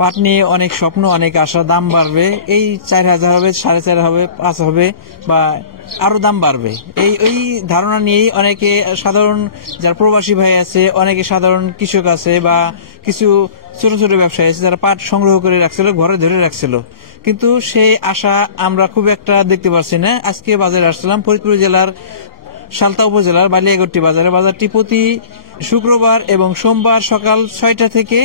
পাট নিয়ে অনেক স্বপ্ন, অনেক আশা। দাম বাড়বে, এই 4,000 হবে, 4,500 হবে, 5 হবে, বা আরো দাম বাড়বে, এই ধারণা নিয়েই অনেকে সাধারণ যারা প্রবাসী ভাই আছে, অনেকে সাধারণ কৃষক আছে, বা কিছু ছোট ছোট ব্যবসায়ী আছে যারা পাট সংগ্রহ করে রাখছিল, ঘরে ধরে রাখছিল, কিন্তু সেই আশা আমরা খুব একটা দেখতে পাচ্ছি না। আজকে বাজারে আসছিলাম ফরিদপুর জেলার সালতা উপজেলার বালিয়াগট্টি বাজারে। বাজারটি প্রতি শুক্রবার এবং সোমবার সকাল 6টা থেকে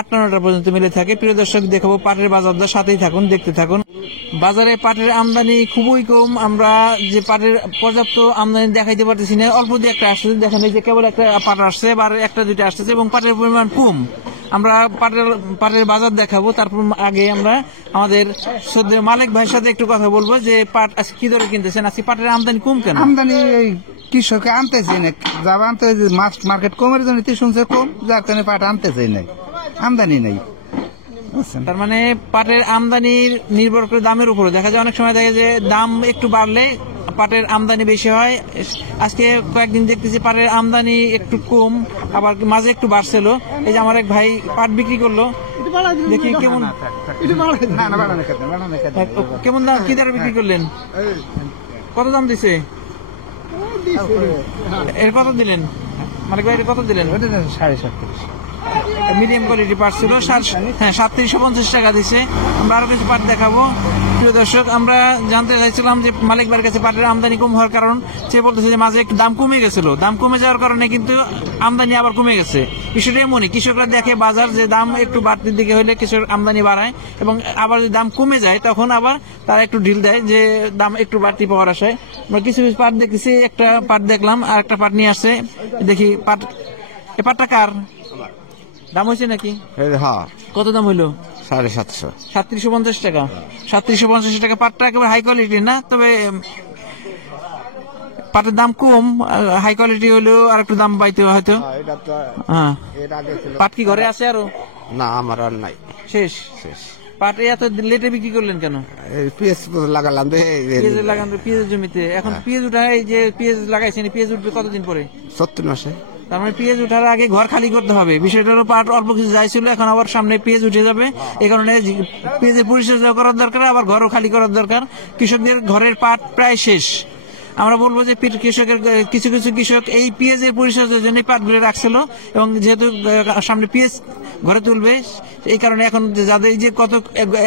8-9টা পর্যন্ত মিলে থাকে। প্রিয় দর্শক, দেখাবো পাটের বাজার দর, সাথেই থাকুন, দেখতে থাকুন। বাজারে পাটের আমদানি খুবই কম। আমরা যে পাটের পর্যাপ্ত আমদানি দেখাইতে পারতেছি না, অল্প দিয়ে একটা আসছে, দেখেন এই যে কেবল একটা পাট আসছে, বা একটা দুইটা আসতেছে, এবং পাটের পরিমাণ কম। আমরা পাটের বাজার দেখাবো, তারপর আগে আমরা আমাদের শ্রদ্ধেয় মালিক ভাইয়ের সাথে একটু কথা বলবো যে পাট আজকে কি দরে কিনতেছেন, আজকে পাটের আমদানি কম কেন? আমদানি এই কৃষকে আনতেছে না, যাবা আনতে মার্কেট কমের জন্য শুনছে কম, যার কারণে পাট আনতেছে নাই, আমদানি নাই। তার মানে পাটের আমদানি নির্ভর করে দামের উপরে। দেখা যায় অনেক সময় দেখা যায় দাম একটু বাড়লে পাটের আমদানি বেশি হয়। আজকে কয়েকদিন দেখতেছি পাটের আমদানি একটু কম, আবার মাঝে একটু বাড়ছিল। এই যে আমার এক ভাই পাট বিক্রি করলো, দেখি কেমন কেমন দাম, কি দরে বিক্রি করলেন, কত দাম দিছে, এর কত দিলেন মালিক ভাই, কত দিলেন? 37.5। মিডিয়াম কোয়ালিটি পাট ছিল, 3750 টাকা দিছে। আমরা আরো কিছু পাট দেখাবো। প্রিয় দর্শক, আমরা জানতে চাইছিলাম যে মালিক ভাইয়ের কাছে পাটের আমদানি কম হওয়ার কারণ। সে বলতেছে যে মাঝে একটু দাম কমে গেছিল, দাম কমে যাওয়ার কারণে কিন্তু আমদানি আবার কমে গেছে। বিষয়টা এমনই, কৃষকরা দেখে বাজার যে দাম একটু বাড়তির দিকে হলে কৃষক আমদানি বাড়ায়, এবং আবার যদি দাম কমে যায় তখন আবার তারা একটু ঢিল দেয় যে দাম একটু বাড়তি পাওয়ার আশায়। আমরা কিছু কিছু পাট দেখতেছি, একটা পাট দেখলাম, আর একটা পাট নিয়ে আসছে, দেখি পাট। এ পাটটা কার? দাম হয়েছে নাকি? হ্যাঁ, কত দাম হইলো? 750। 3750 টাকা। 3750 টাকা। পাটটা একেবারে হাই কোয়ালিটি না, তবে পাটের দাম কম, হাই কোয়ালিটি হলেও আর একটু দাম পাইতে হয়তো। হ্যাঁ, পাট কি ঘরে আছে আরো? না, আমার আর নাই, শেষ। পাট এত লেটে বিক্রি করলেন কেন? পেঁয়াজ লাগালাম, পেঁয়াজের জমিতে এখন পেঁয়াজ উঠা, এই যে পেঁয়াজ লাগাইছেন, পেঁয়াজ উঠবে কতদিন পরে? 70 মাসে। তার মানে পেঁয়াজ উঠার আগে ঘর খালি করতে হবে। বিষয়টা হলো পাট অল্প কিছু যাইছিল, এখন আবার সামনে পেঁয়াজ উঠে যাবে, এই কারণে পেঁয়াজের পরিচর্যা করার দরকার, আবার ঘরও খালি করার দরকার। কৃষকদের ঘরের পাট প্রায় শেষ। আমরা বলবো যে কৃষকের কিছু কিছু কৃষক এই পেঁয়াজের পরিচর্যার জন্য পাটগুলো রাখছিল, এবং যেহেতু সামনে পেঁয়াজ ঘরে তুলবে, এই কারণে এখন যাদের যে কত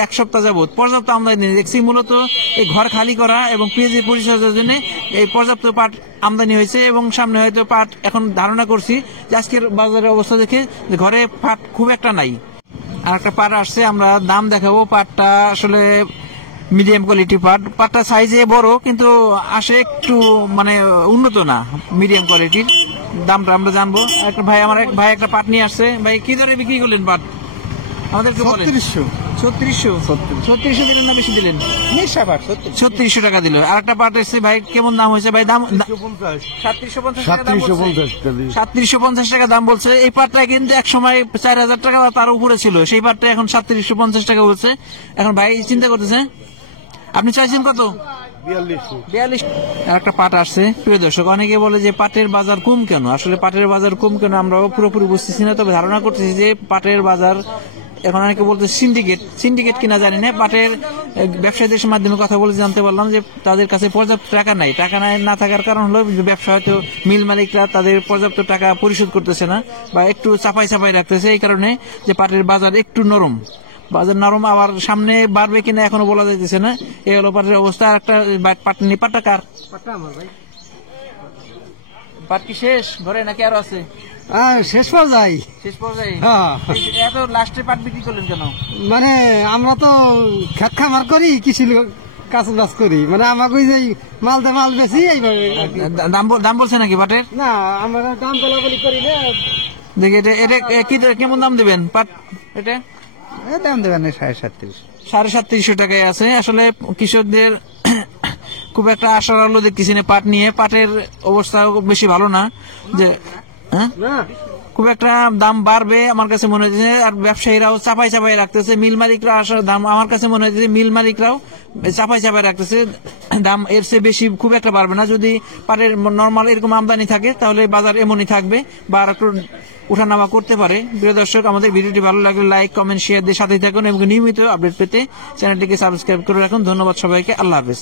1 সপ্তাহ যাবত পর্যাপ্ত আমদানি দেখছি, মূলত এই ঘর খালি করা এবং পেঁয়াজের পরিচর্যার জন্য এই পর্যাপ্ত পাট আমদানি হয়েছে। এবং সামনে হয়তো পাট, এখন ধারণা করছি যে আজকের বাজারের অবস্থা দেখে যে ঘরে পাট খুব একটা নাই। আর একটা পাট আসছে, আমরা দাম দেখাবো। পাটটা আসলে মিডিয়াম কোয়ালিটি পাট, পাটটা সাইজে বড়, কিন্তু আসে একটু মানে উন্নত না, মিডিয়াম কোয়ালিটির। দামটা আমরা জানবো। একটা ভাই, আমার এক ভাই একটা পাট নিয়ে আসছে। ভাই কি দরে বিক্রি করলেন পাট আমাদেরকে বলেন? 3600 দিলেন না বেশি দিলেন? 3600 টাকা দিল। আর একটা পাট এসছে ভাই, কেমন দাম হয়েছে ভাই? দাম 3750 টাকা দাম বলছে। এই পাটটা কিন্তু এক সময় 4000 টাকা তার উপরে ছিল, সেই পাটটা এখন 3750 টাকা বলছে। এখন ভাই চিন্তা করতেছে, আপনি চাইছেন কত? 42। আর একটা পাট আসছে। প্রিয় দর্শক, অনেকে বলে যে পাটের বাজার কম কেন, আসলে পাটের বাজার কম কেন আমরাও পুরোপুরি বুঝতেছি না, তবে ধারণা করতেছি যে পাটের বাজার এখন অনেকে বলতে সিন্ডিকেট কিনা জানি না, পাটের ব্যবসায়ীদের মাধ্যমে কথা বলে জানতে পারলাম যে তাদের কাছে পর্যাপ্ত টাকা নাই। না থাকার কারণ হলো ব্যবসা, হয়তো মিল মালিকরা তাদের পর্যাপ্ত টাকা পরিশোধ করতেছে না, বা একটু চাপাই রাখতেছে, এই কারণে যে পাটের বাজার একটু নরম। বাজার নরম, আবার সামনে বাড়বে কিনা এখনো বলা যাইতেছে না। এই হলো পাটের অবস্থা। আর একটা পাটটা কার? পাট কি শেষ ঘরে নাকি আরো আছে? শেষ পর্যায়ে। এত লাস্টে পাট বিক্রি করলেন কেন? মানে আমরা তো খেত খামার করি, কিছু কাজ বাজ করি, মানে আমাকে মাল বেশি এইভাবে। দাম বলছে নাকি পাটের? না, আমরা দাম বলাবলি করি না। দেখি এটা কি কেমন দাম দেবেন পাট? এটা দাম দেবেন 3750। 3750 টাকায় আছে। আসলে কৃষকদের খুব একটা আশার আলো দেখতেছি না পাট নিয়ে। পাটের অবস্থা বেশি ভালো না, যে খুব একটা দাম বাড়বে আমার কাছে মনে হচ্ছে। আর ব্যবসায়ীরাও চাপাই রাখতেছে, মিল মালিকরা আসার দাম আমার কাছে মনে হচ্ছে মিল মালিকরাও চাপাই রাখতেছে। দাম এর চেয়ে বেশি খুব একটা বাড়বে না। যদি পাটের নর্মাল এরকম আমদানি থাকে তাহলে বাজার এমনই থাকবে, বা আর একটু উঠানামা করতে পারে। প্রিয় দর্শক, আমাদের ভিডিওটি ভালো লাগলে লাইক, কমেন্ট, শেয়ার দিয়ে সাথেই থাকুন এবং নিয়মিত আপডেট পেতে চ্যানেলটিকে সাবস্ক্রাইব করে রাখুন। ধন্যবাদ সবাইকে, আল্লাহ হাফেজ।